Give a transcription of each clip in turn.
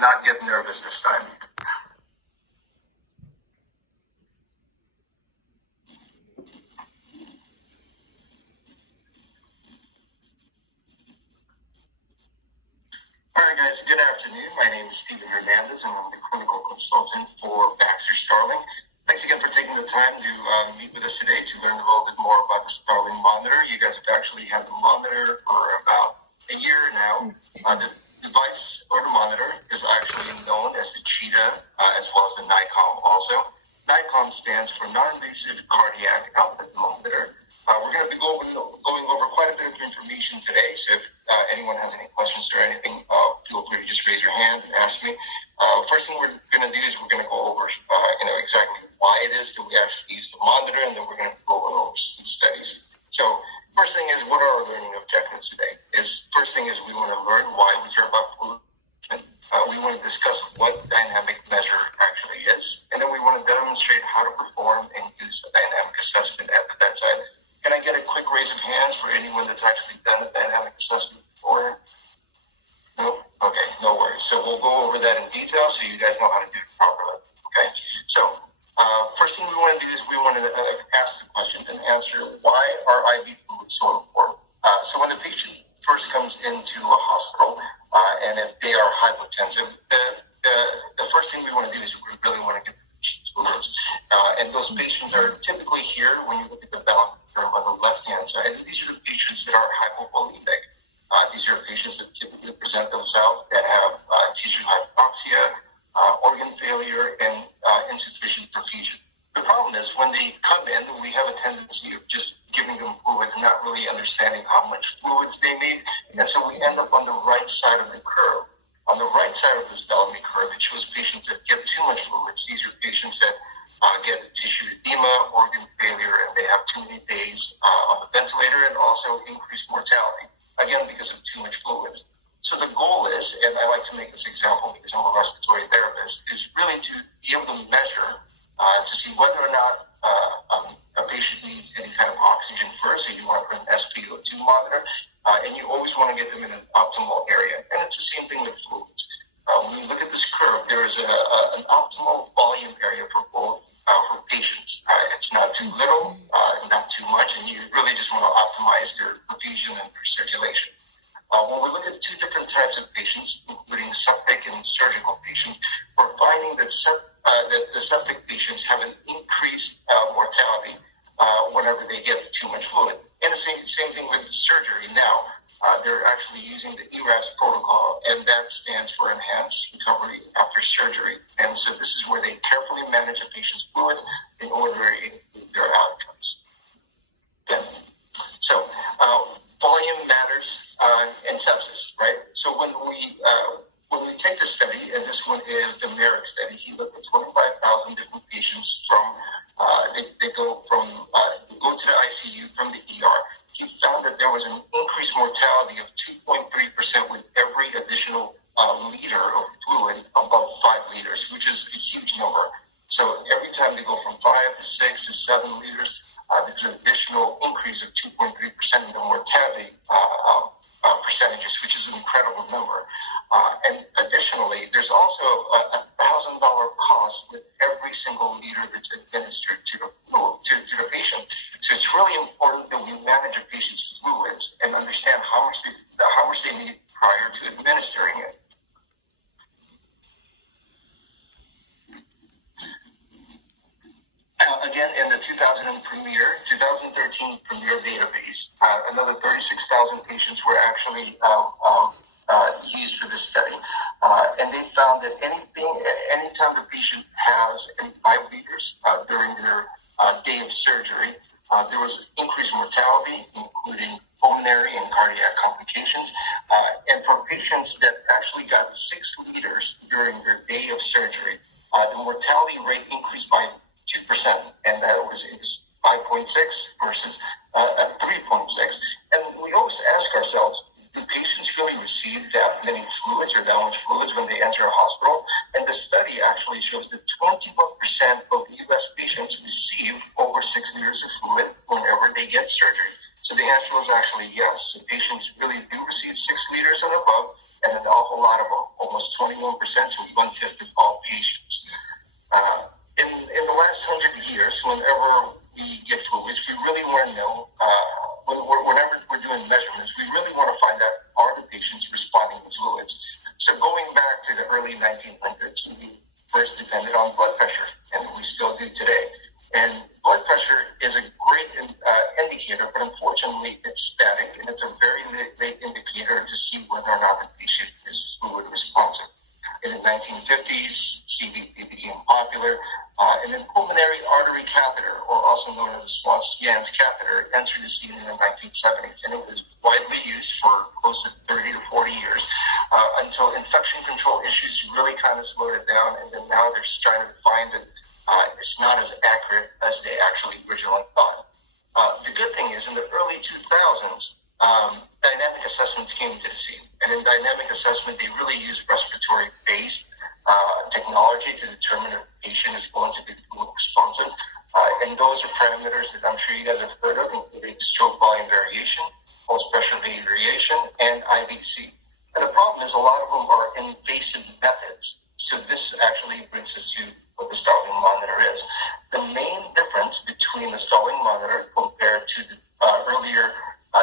not get nervous this time. All right, guys, good afternoon. My name is Steven Hernandez, and I'm the clinical consultant for Baxter Starling. Thanks again for taking the time to meet with us today to learn a little bit more about the Starling monitor. You guys have actually had the monitor for about a year now. The device or the monitor is actually known as the Cheetah, as well as the NICOM also. NICOM stands for Non-Invasive Cardiac Output Monitor. We're going to be going over quite a bit of information today, so if anyone has any questions or anything, feel free to just raise your hand and ask me. First thing we're going to do is we're going to go over exactly why it is that we actually use the monitor, and then we're going to go over some studies. So first thing is, what are our learning objectives today? First thing is we want to learn why we care about fluid. We want to discuss what dynamic measure actually is, and then we want to demonstrate how to perform and use a dynamic assessment at the bedside. Can I get a quick raise of hands for anyone that's actually done a dynamic assessment before? No? Okay, no worries. So we'll go over that in detail so you guys know how to do it properly. Okay? So first thing we want to do is we want to ask the questions and answer why are IV fluids so important. So when the patient first comes into a hospital and if they are hypotensive, the first thing we want to do is we really want to get the patients fluids. And those patients are typically here when you look at the bell curve on the left-hand side. These are the patients that are hypovolemic. These are patients that typically present themselves that have tissue hypoxia, organ failure, and insufficient perfusion. The problem is when they come in, we have a tendency of just giving them fluids, not really understanding how much fluids they need, and so we end up on the right side of the curve. On the right side of this Bellamy curve, it shows patients that get too much fluids. These are patients that get tissue edema, organ failure, and they have too many days on the ventilator, and also increased mortality, again, because of too much fluids. So the goal is, and I like to make this example because I'm a respiratory therapist, is really to be able to measure to see whether or not a patient needs any kind of oxygen first. So you want to put an SpO2 monitor, and you always want to get them in an optimal area. And it's the same thing with fluids. When you look at this curve, there is an optimal volume area for both for patients. It's not too little, not too much, and you really just want to optimize their perfusion and their circulation. When we look at two different types of patients, including septic and surgical patients, we're finding that the septic patients have an increased mortality whenever they get too much fluid. And the same thing with surgery now. They're actually using the ERAS protocol, and that stands for Enhanced Recovery After Surgery. And so this is where they carefully manage a patient's fluid in order to improve their outcomes. Okay. So volume matters in sepsis, right? So when we take the study, and this one is the Merrick study, he looked at 25,000 different patients from they go to the ICU from the ER. He found that there was an increased mortality of 2.3% with every additional liter of fluid above 5 liters, which is a huge number. So every time they go from 5 to 6 to 7 liters, there's an additional increase of 2.3% in the mortality percentages, which is an incredible number. And additionally, there's also a $1,000 cost with every single liter that's administered to the patient. So it's really important that we manage a patient's fluids and understand how much they need prior to administering it. Again, in the 2013 Premier database, another 36,000 patients were actually used for this study. And they found that anytime the patient has any 5 liters during their day of surgery, there was increased mortality, including pulmonary and cardiac complications. And for patients that actually got 6 liters during their day of surgery, the mortality rate increased by 2%, and it was 5.6 versus 3.6. And we always ask ourselves, do patients really receive that many fluids or that much fluids when they enter a hospital? And the study actually shows that 21% of U.S. patients receive over 6 liters of fluid whenever they get surgery. So the answer was actually yes. So patients really do receive 6 liters and above, and an awful lot of them, almost 21%, to 1/5 of all patients. In the last 100 years, whenever we get fluids, we really want to know, whenever we're doing measurements, we really want to find out, are the patients responding to fluids? So going back to the early 1900s, we first depended on blood pressure, and we still do today. And blood pressure is a great indicator, but unfortunately it's static, and it's a very late indicator to see whether or not the patient is fluid responsive. In the 1950s, CVP became popular, and then pulmonary artery catheter, or also known as the Swan-Ganz catheter, entered the scene in the 1970s, and it was widely used for close to 30 to 40 years, until infection control issues really kind of slowed it down, and then now they're trying to find that it's not as accurate as they actually originally thought. The good thing is, in the early 2000s, dynamic assessments came to the scene, and in dynamic assessment, they really used respiratory-based technology to determine if the patient is going to be fluid responsive. And those are parameters that I'm sure you guys have heard of, including stroke volume variation, pulse pressure variation, and IVC. And the problem is a lot of them are invasive methods. So this actually brings us to what the Starling monitor is. The main difference between the Starling monitor compared to the earlier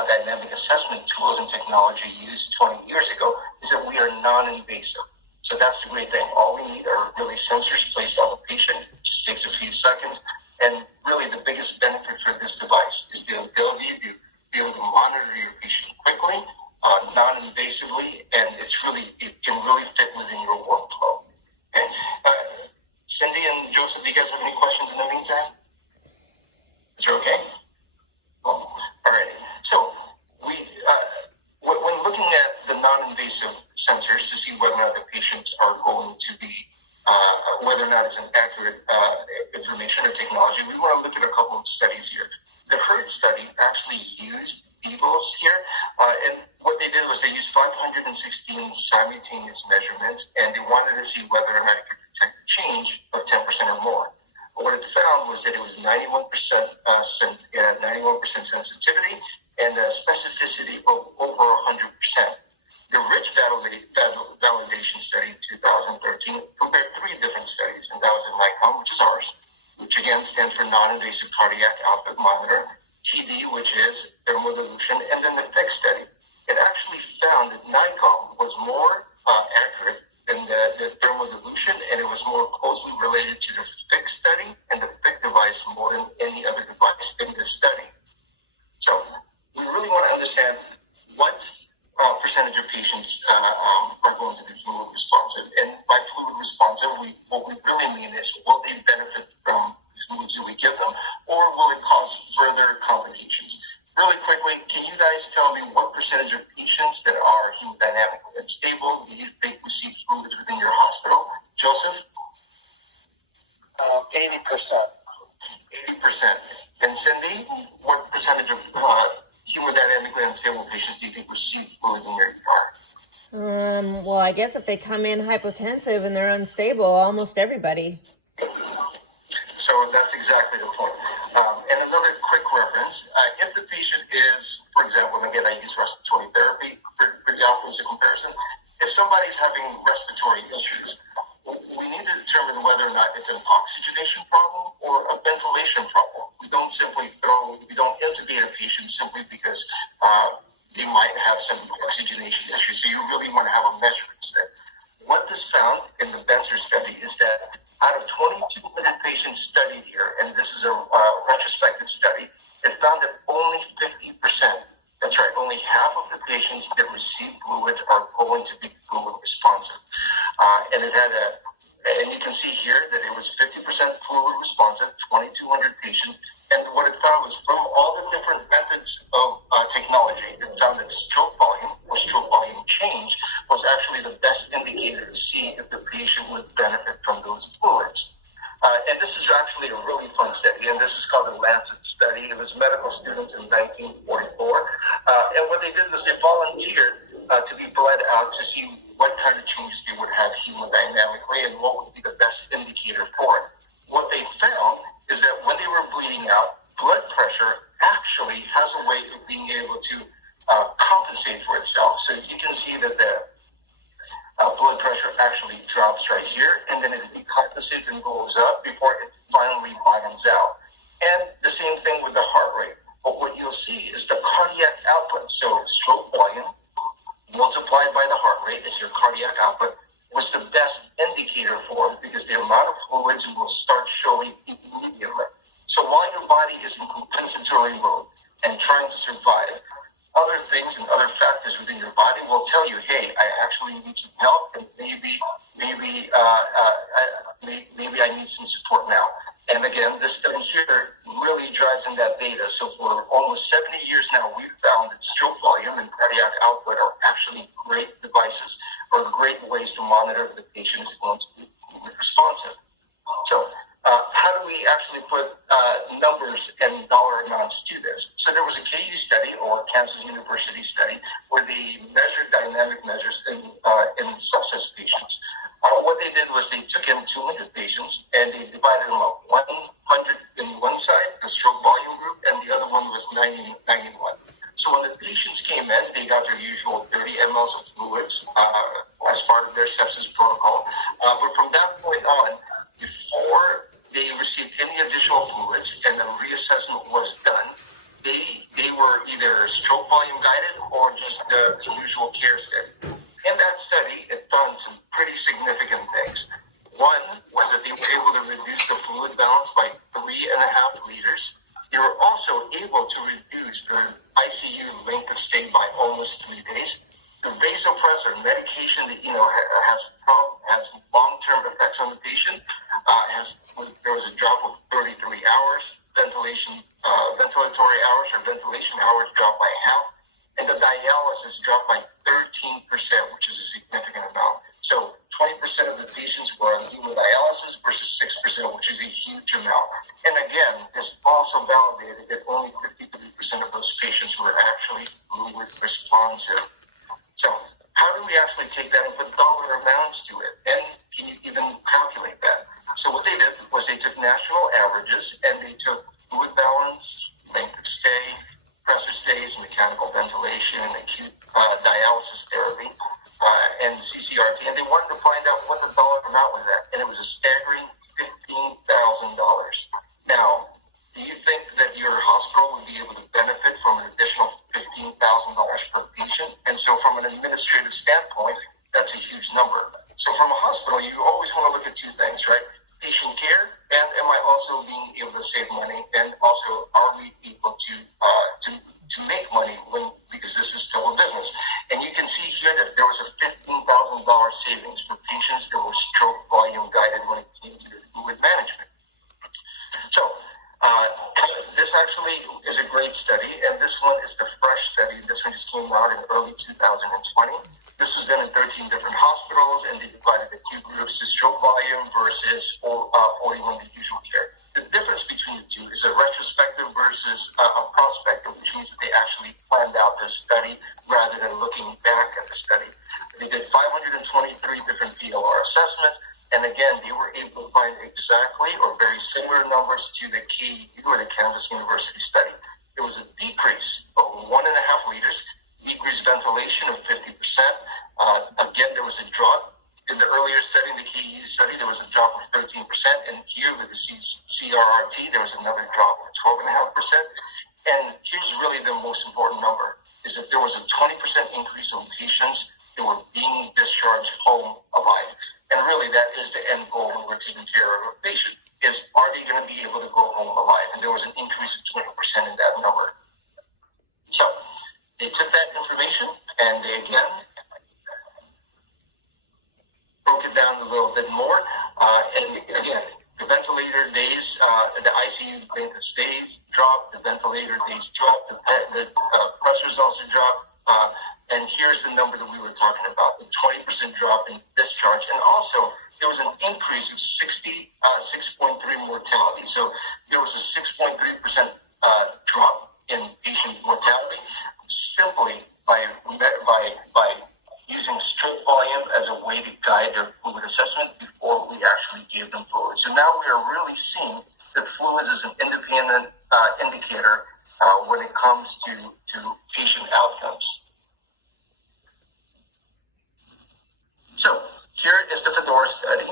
dynamic assessment tools and technology used 20 years ago is that we are non-invasive. So that's the great thing. All we need are really sensors placed on the patient. It just takes a few seconds. And really the biggest benefit for this device is the ability to be able to monitor your patient quickly, non-invasively, and it can really fit within your workflow. Okay? Cindy and Joseph, do you guys have any questions in the meantime? Is it okay? Well, all right. So when looking at the non-invasive sensors to see whether or not the patients are going to be, whether or not it's an accurate information or technology, we want to look at a couple of studies here. The HERD study actually used beagles here, and what they did was they used 516 simultaneous measurements, and they wanted to see whether or not it could detect change of 10% or more. But what it found was that it was 91% sensitivity and a specificity of over 100%. The RICH validation study in 2013 compared 3 different studies, and that was in NICOM, which is ours, which again stands for non-invasive cardiac output monitor, TD, which is thermodilution, and then the FIX study. It actually found that NICOM was more accurate than the thermodilution, and it was more closely related to the FIX study and the FIX device more than any other device in this study. So we really want to understand what percentage of patients are going to be fluid responsive. And by fluid responsive, what we really mean is, will they benefit from the fluids that we give them, or will it cause further complications? Really quickly, can you guys tell me what percentage of patients that are hemodynamically unstable do you think receive fluids within your hospital? Joseph? 80%. 80%. And Cindy, what percentage of hemodynamically unstable patients do you think receive fluids in your ER? Well, I guess if they come in hypotensive and they're unstable, almost everybody. So that's exactly the point. And another quick reference, if the patient is, for example, again, I use respiratory therapy pretty often as a comparison. If somebody's having respiratory issues, we need to determine whether or not it's an oxygenation problem or a ventilation problem. We don't intubate a patient simply because they might have some oxygenation issues. So you really want to have a measurement set. What this found in the Benzer study is that out of 2,200 patients studied here, and this is a retrospective study, it found that only 50%, that's right, only half of the patients that receive fluids are going to be fluid responsive. And you can see here that it was 50% fluid responsive, 2,200 patients, and what it found was from all the different methods of technology, it found that stroke volume or stroke volume change was actually the best indicator to see if the patient would benefit from those fluids. And this is actually a really fun study, and this is called the Lancet study. It was medical students in 1944. And what they did was they volunteered to be bled out to see what kind of changes they would have hemodynamically and what would be the best indicator for it. What they found is that when they were bleeding out, blood pressure actually has a way of being able to compensate for itself. So you can see that the blood pressure actually drops right here, and then it decompensates and goes up before it finally bottoms out. And the same thing with the heart rate. But what you'll see is the cardiac output. So stroke volume multiplied by the heart rate is your cardiac output, was the best indicator for it because the amount of fluids will start showing immediately. So while your body is in compensatory mode and trying to survive, other things and other factors within your body will tell you, hey, I actually need some help, and maybe I need some support now. And again, this study here really drives in that data. So for almost 70 years now, we've found that stroke volume and cardiac output are actually great devices or great ways to monitor if the patient is going to be responsive. So how do we actually put numbers and dollar amounts to this? So there was a KU study or Kansas University study where they measured dynamic measures in sepsis patients. What they did was they took in 200 patients and they divided them up. 100 in one side, the stroke volume group, and the other one was 91. So when the patients came in, they got their usual 30 mLs of fluids as part of their sepsis protocol. But from that point on, before they received any additional fluids and the reassessment was done, they were either stroke volume guided or just the usual care study. In that study, it found some pretty significant things. One was that they were able to reduce the fluid balance by 3.5 liters. They were also able to reduce their ICU length of stay by almost 3 days. The vasopressor medication that has long-term effects on the patient. There was a drop of 33 hours. Ventilatory hours or ventilation hours dropped by half, and the dialysis dropped by 13%, which is a significant amount. So 20% of the patients were on hemodialysis versus 6%, which is a huge amount. And again, this also validated that only 53% of those patients were actually fluid responsive. So how do we actually take that and put dollar amounts to it? And can you even calculate that? So what they did was they took national averages and they took fluid balance, length of stay, pressor stays, mechanical ventilation, and acute dialysis therapy, and CCRT, and they wanted to find out what the dollar amount was at, and it was a staggering $15,000. Now, do you think that your hospital would be able to benefit from an additional $15,000 per patient? And so from an administrative standpoint, that's a huge number. So from a hospital, you always want to look at two things, right? Patient care, and am I also being able to save money? And also, are we able to make money because this is still a business? And you can see here that there was a $15,000 savings for patients that were stroke volume guided when it came to fluid management. So this actually is a great study, and this one is the fresh study. This one just came out in early 2020. This was done in 13 different hospitals, and they divided the two groups to stroke volume versus 41 the usual care. The difference between the two is a retrospective versus a prospective, which means that they actually planned out this study rather than looking back at the study. They did 523 different PLR assessments, and again, they were able to find exactly or very similar numbers to the KU or the Kansas University study. There was a decrease of 1.5 liters, decreased ventilation of 50%. Again, there was a drop. In the earlier study, in the KU study, there was a drop of 13%, and here with the CRRT, there was another drop of 12.5%. And here's really the most important number, is that there was a 20% increase in patients that were being discharged home alive. And really, that is the end goal when we're taking care of a patient, is are they going to be able to go home alive? And there was an increase of 20% in that number. So they took that information and they again broke it down a little bit more. And again, the ventilator days, the ICU length of stays dropped, the ventilator days dropped, the pressures also dropped. And here's the number that we were talking about, the 20% drop in discharge. And also, there was an increase of 6.3 mortality. So there was a 6.3% drop in patient mortality simply by using stroke volume as a way to guide their fluid assessment before we actually gave them fluid. So now we are really seeing that fluid is an independent indicator when it comes to patient outcomes. So here is the Fedora study.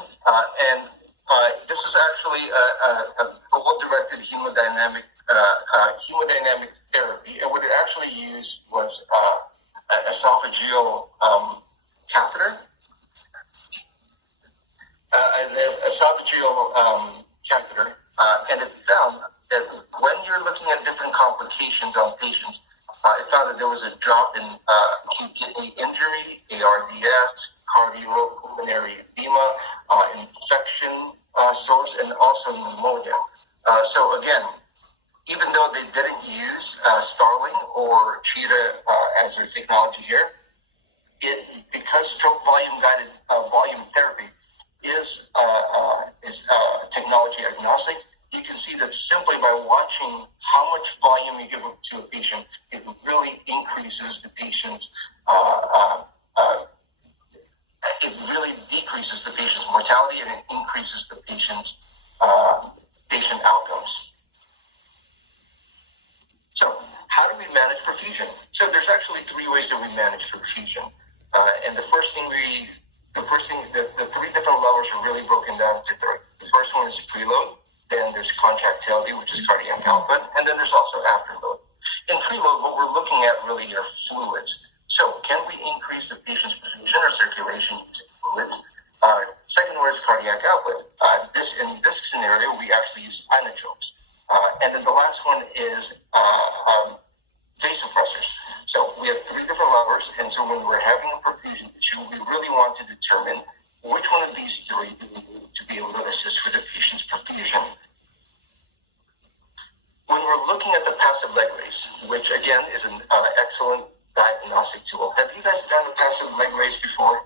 infection source, and also pneumonia. So again, even though they didn't use Starling or Cheetah as their technology here, because stroke volume guided volume therapy is technology agnostic, you can see that simply by watching how much volume you give to a patient, it really increases the patient's it really decreases the patient's mortality and it increases the patient's patient outcomes. So how do we manage perfusion? So there's actually three ways that we manage perfusion. And the three different levels are really broken down to three. The first one is preload, then there's contractility, which is cardiac output, and then there's also afterload. In preload, what we're looking at really are fluids. So can we increase the patient's perfusion or circulation using fluids? Second one is cardiac output. In this scenario, we actually use inotropes. And then the last one is vasopressors. So we have three different levers, and so when we're having a perfusion issue, we really want to determine which one of these three do we need to be able to assist with the patient's perfusion. When we're looking at the passive leg raise, which again is an excellent diagnostic tool. Have you guys done a passive leg raise before?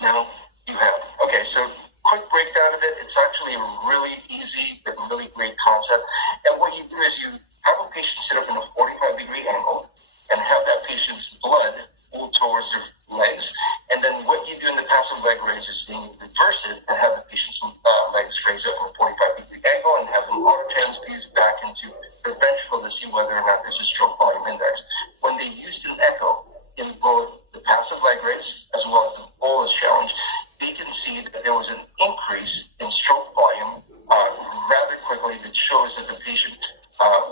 No? You have. Okay, so quick breakdown of it. It's actually a really easy but really great concept. And what you do is you have a patient sit up in a 45-degree angle and have that patient's blood pull towards their legs. And then what you do in the passive leg raise is you reverse it and have the patient's legs raised up in a 45-degree angle and have them auto transfuse back into their ventricle to see whether or not there's a stroke volume index. When they used an echo in both the passive leg raise as well as the bolus challenge, they can see that there was an increase in stroke volume rather quickly that shows that the patient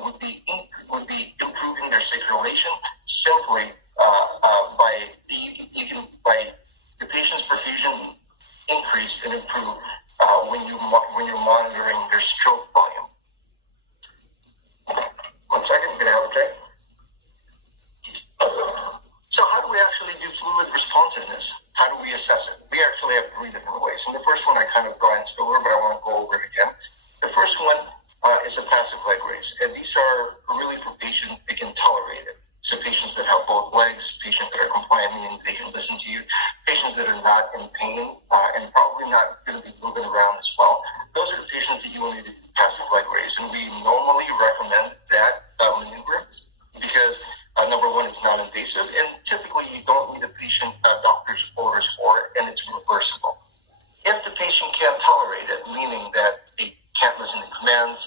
would be improving their circulation simply by the patient's perfusion increased and improved when you're monitoring their stroke volume. 1 second, can I have a check? So how do we actually do fluid responsiveness? How do we assess it? We actually have three different ways. And the first one I kind of glanced over, but I want to go over it again. The first one is a passive leg raise. And these are really for patients that can tolerate it. So patients that have both legs, patients that are compliant, meaning they can listen to you, patients that are not in pain and probably not going to be moving around as well. Those are the patients that you will need to do passive leg raise. And we normally recommend that maneuver because number one, it's not invasive, and typically you don't need a patient doctor's orders for it, and it's reversible. If the patient can't tolerate it, meaning that they can't listen to commands,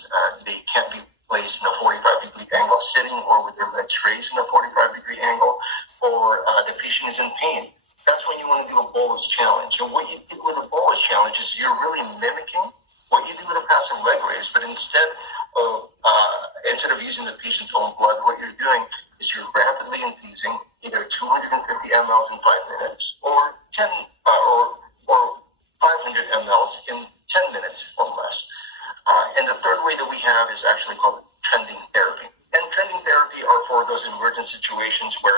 they can't be placed in a 45-degree angle sitting or with their legs raised in a 45-degree angle, or the patient is in pain, that's when you want to do a bolus challenge. And what you do with a bolus challenge is you're really mimicking what you do with a passive leg raise, but instead of using the patient's own blood, what you're doing is you're rapidly infusing either 250 mLs in 5 minutes or 500 mLs in 10 minutes or less. And the third way that we have is actually called trending therapy. And trending therapy are for those emergent situations where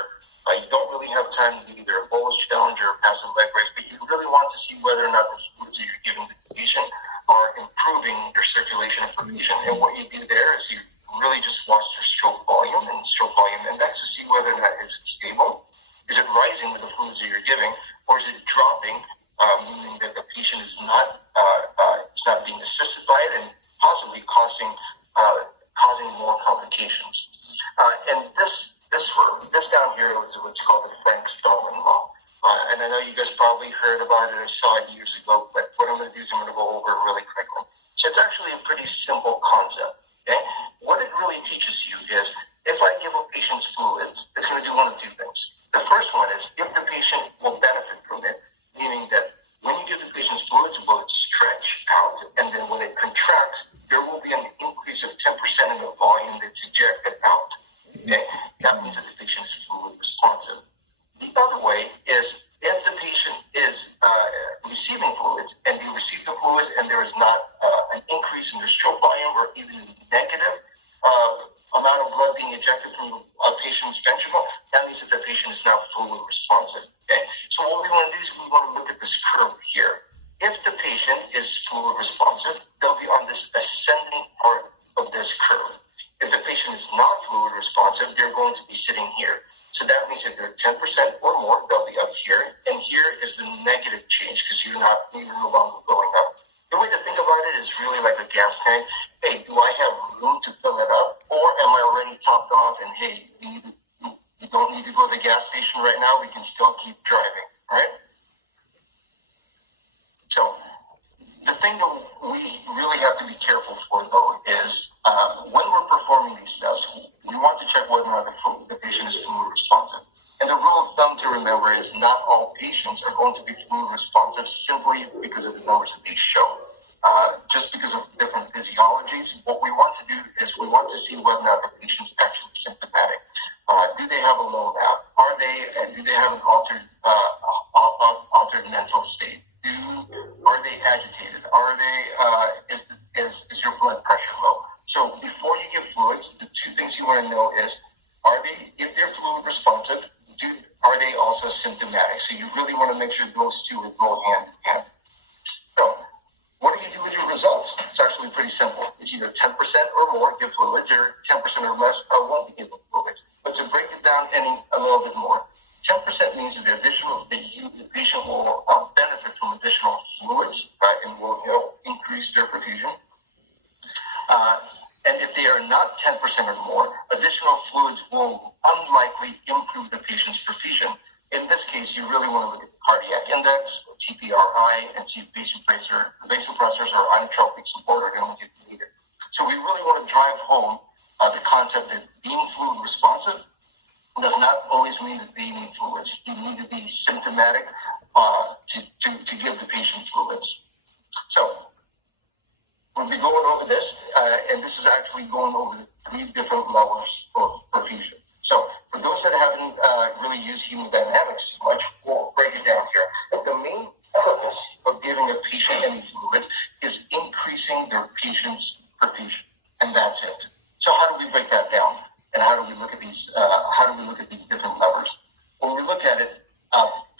you don't really have time to do either a bolus challenge or a passive leg raise, but you really want to see whether or not the fluids that you're giving the patient are improving their circulation and perfusion. And what you do there is you really just watch their stroke volume and stroke volume index to see whether or not it's stable. Is it rising with the fluids that you're giving, or is it dropping, meaning that the patient is not being assisted by it and possibly causing more complications. And this down here is what's called the Frank-Starling law. And I know you guys probably heard about it or saw it years ago, but what I'm going to do is I'm going to go over it really quickly. So it's actually a pretty simple concept. Okay? What it really teaches you do along with going up. The way to think about it is really like a gas tank. Hey, do I have room to fill it up, or am I already topped off? And hey, you don't need to go to the gas station right now. We can still keep driving, right? So the thing that we really have to be careful for, though, is when we're performing these tests, we want to check whether or not the patient is fluid responsive. And the rule of thumb to remember is not all patients are going to be fluid responsive simply because of the numbers that they show. Just because of different physiologies, what we want to do is we want to see whether or not the patient's actually symptomatic. Do they have a low lab? Do they have an altered mental state? Are they agitated? Is your blood pressure low? So before you give fluids, the two things you want to know is, if they're fluid responsive, are they also symptomatic? So you really want to make sure those two will go hand in hand. So what do you do with your results? It's actually pretty simple. It's either 10% or more, give fluids, or 10% or less, won't be giving fluids. But to break it down a little bit more, 10% means that the patient will benefit from additional fluids, and will increase their perfusion. And if they are not 10% or more, additional fluids will unlikely improve the patient's perfusion. In this case, you really want to look at the cardiac index, TPRI, and see if vasopressors or inotropic support are going to be needed. So we really want to drive home the concept that being fluid responsive does not always mean that they need fluids. You need to be symptomatic to give the patient fluids. So we'll be going over this, and this is actually going over the 3 different levels of perfusion. So for those that haven't really used hemodynamics too much, we'll break it down here. The main purpose of giving a patient any fluid is increasing their patient's perfusion, and that's it. So how do we break that down? And how do we look at these? Different levers? When we look at it,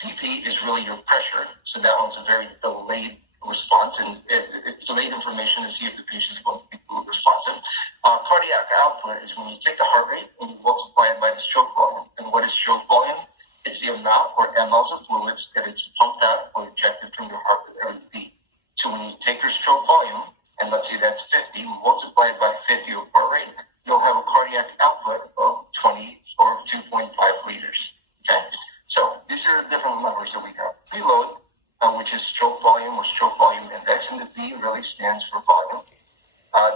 PP is really your pressure. So that one's a very delayed response, and it's delayed information to see if the patient is going to be fluid responsive. Cardiac output is when you take the heart rate and you multiply it by the stroke volume. And what is stroke volume? It's the amount or mLs of fluids that it's pumped out or ejected from your heart with every beat. So when you take your stroke volume, and let's say that's 50, multiply it by 50 of heart rate, you'll have a cardiac output of 20 or 2.5 liters. Okay? So these are the different levers that we have. Preload, which is stroke volume or stroke volume index, and the V really stands for volume.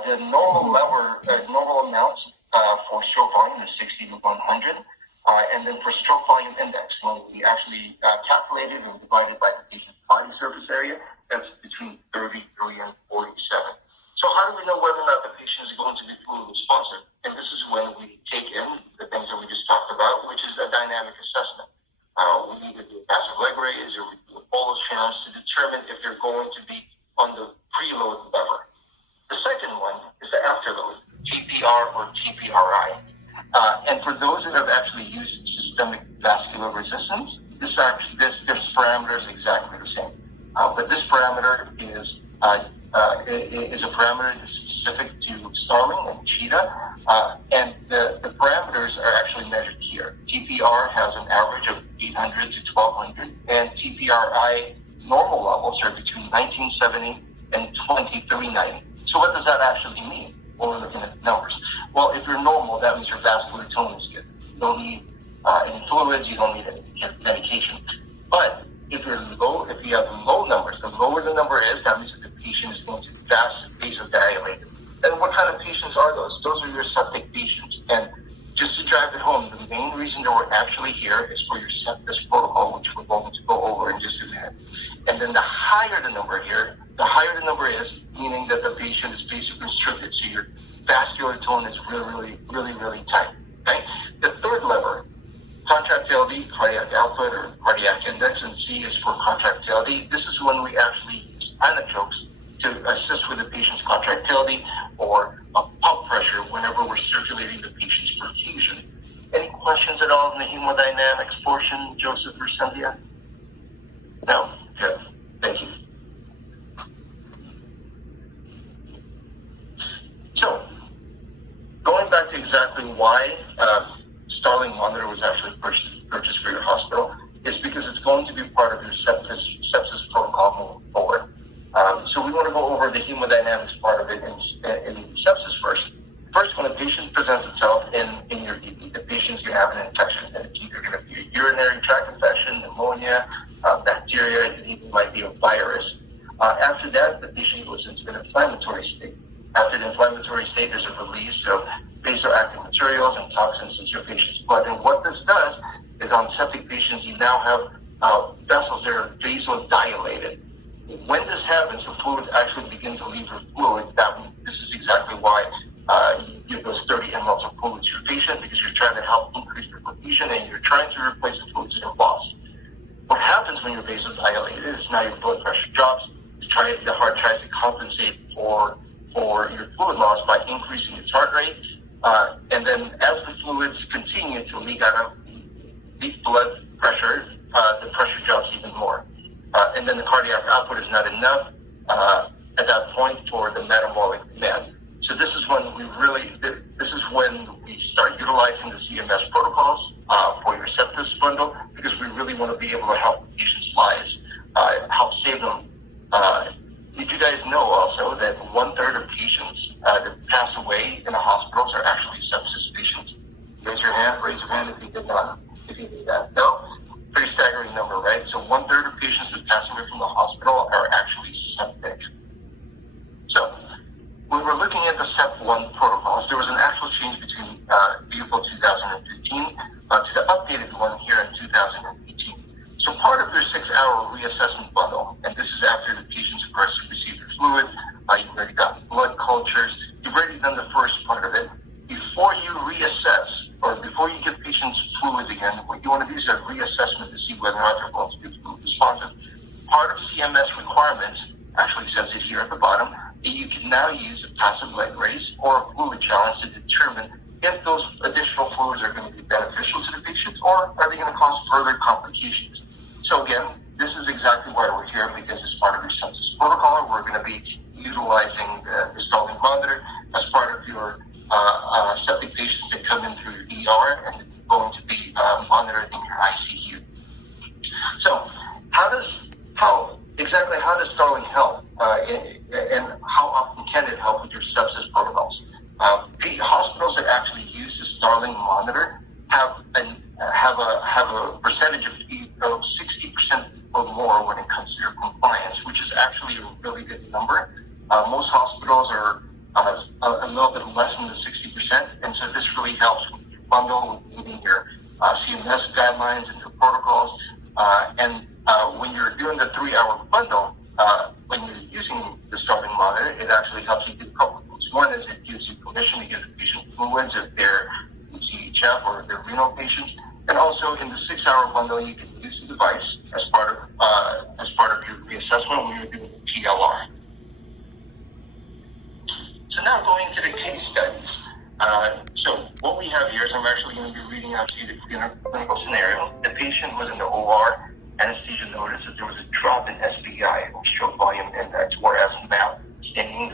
The normal amounts for stroke volume is 60 to 100. And then for stroke volume index, when we actually calculated and divided by the patient's body surface area, that's between 33 and 47. So how do we know whether or not the patient is going to be fluid responsive? And this is when we take in the things that we just talked about, which is a dynamic assessment. We need to do a passive leg raise, or we do a bolus challenge to determine if they're going to be on the preload lever. The second one is the afterload, TPR or TPRI. And for those that have actually used systemic vascular resistance, this parameter is exactly the same. But this parameter is a parameter that's specific to Starling and Cheetah, and the parameters are actually measured here. TPR has an average of 800 to 1200, and TPRI normal levels are between 1970 and 2390. So what does that actually mean when we're looking at the numbers? Well, if you're normal, that means your vascular tone is good. You don't need any fluids, you don't need any medication. But if you're low, if you have low numbers, the lower the number is, that means that the patient is going to vasodilate. And what kind of patients are those? Those are your septic patients. And just to drive it home, the main reason that we're actually here is for your sepsis protocol, which we're going to go over in just a minute. And then the higher the number here, the higher the number is, meaning that the patient is basically restricted. So your vascular tone is really tight. Okay? The third lever, contractility, cardiac output, or cardiac index, and C is for contractility. This is when we actually use anatropes to assist with the patient's contractility or pump pressure whenever we're circulating the patient's perfusion. Any questions at all in the hemodynamics portion, Joseph or Cynthia? No? Good. Thank you. So, going back to exactly why Starling monitor was actually purchased for your hospital, is because it's going to be part of your sepsis protocol moving forward. the hemodynamics part of it in sepsis first. First, when a patient presents itself in your ED, the patient's going to have an infection. And it's either going to be a urinary tract infection, pneumonia, bacteria, it even might be a virus. After that, the patient goes into an inflammatory state. After the inflammatory state, there's a release of vasoactive materials and toxins into your patient's blood. And what this does is on septic patients, you now have vessels that are vasodilated. When this happens, the fluid actually begins to leave your fluid. This is exactly why you give those 30 mLs of fluid to your patient, because you're trying to help increase the perfusion and you're trying to replace the fluids that are lost. What happens when you're vasodilated is now your blood pressure drops. The heart tries to compensate for your fluid loss by increasing its heart rate. And then as the fluids continue to leak out of the blood pressure, the pressure drops even more. And then the cardiac output is not enough at that point for the metabolic demand. So this is when we start utilizing the CMS protocols for your sepsis bundle, because we really want to be able to help patients' lives, help save them. Did you guys know also that 1/3 of patients that pass away in the hospitals are actually sepsis patients? Raise your hand if you did not, if you did that. No? Pretty staggering number, right? So 1/3 of patients that pass away from the hospital are actually septic. So when we're looking at the SEP1 protocols, there was an actual change between vehicle 2015 to the updated one here in 2018. So part of your 6-hour reassessment bundle, and this is after the patients have received their fluid, you've already gotten blood cultures, you've already done the first part of it. Before you reassess, or before you give patients fluid again, what you want to do is a reassessment to see whether or not they're going to be fluid responsive. Part of CMS requirements actually says it here at the bottom, that you can now use a passive leg raise or a fluid challenge to determine if those additional fluids are going to be beneficial to the patients, or are they going to cause further complications. So again, this is exactly why we're here, because as part of your sepsis protocol, we're going to be utilizing the Starling monitor as part of your septic patients that come in through your ER, and going to be monitored in your ICU. So how does Starling help, and how often can it help with your sepsis protocols? The hospitals that actually use the Starling monitor have a percentage of 60% or more when it comes to your compliance, which is actually a really good number. Most hospitals are a little bit less than the 60%, and so this really helps with your bundle, with meeting your CMS guidelines and your protocols. And when you're doing the 3-hour bundle, when you're using the Starling monitor, it actually helps you do a couple of things. One is it gives you permission to give the patient fluids if they're CHF or if they're renal patients. And also in the 6-hour bundle, you can use the device as part of your reassessment when you're doing the PLR. So now going to the case studies. So what we have here is I'm actually going to be reading out to you the clinical scenario. The patient was in the OR. Anesthesia noticed that there was a drop in SVI, or stroke volume index, or SVAL, standing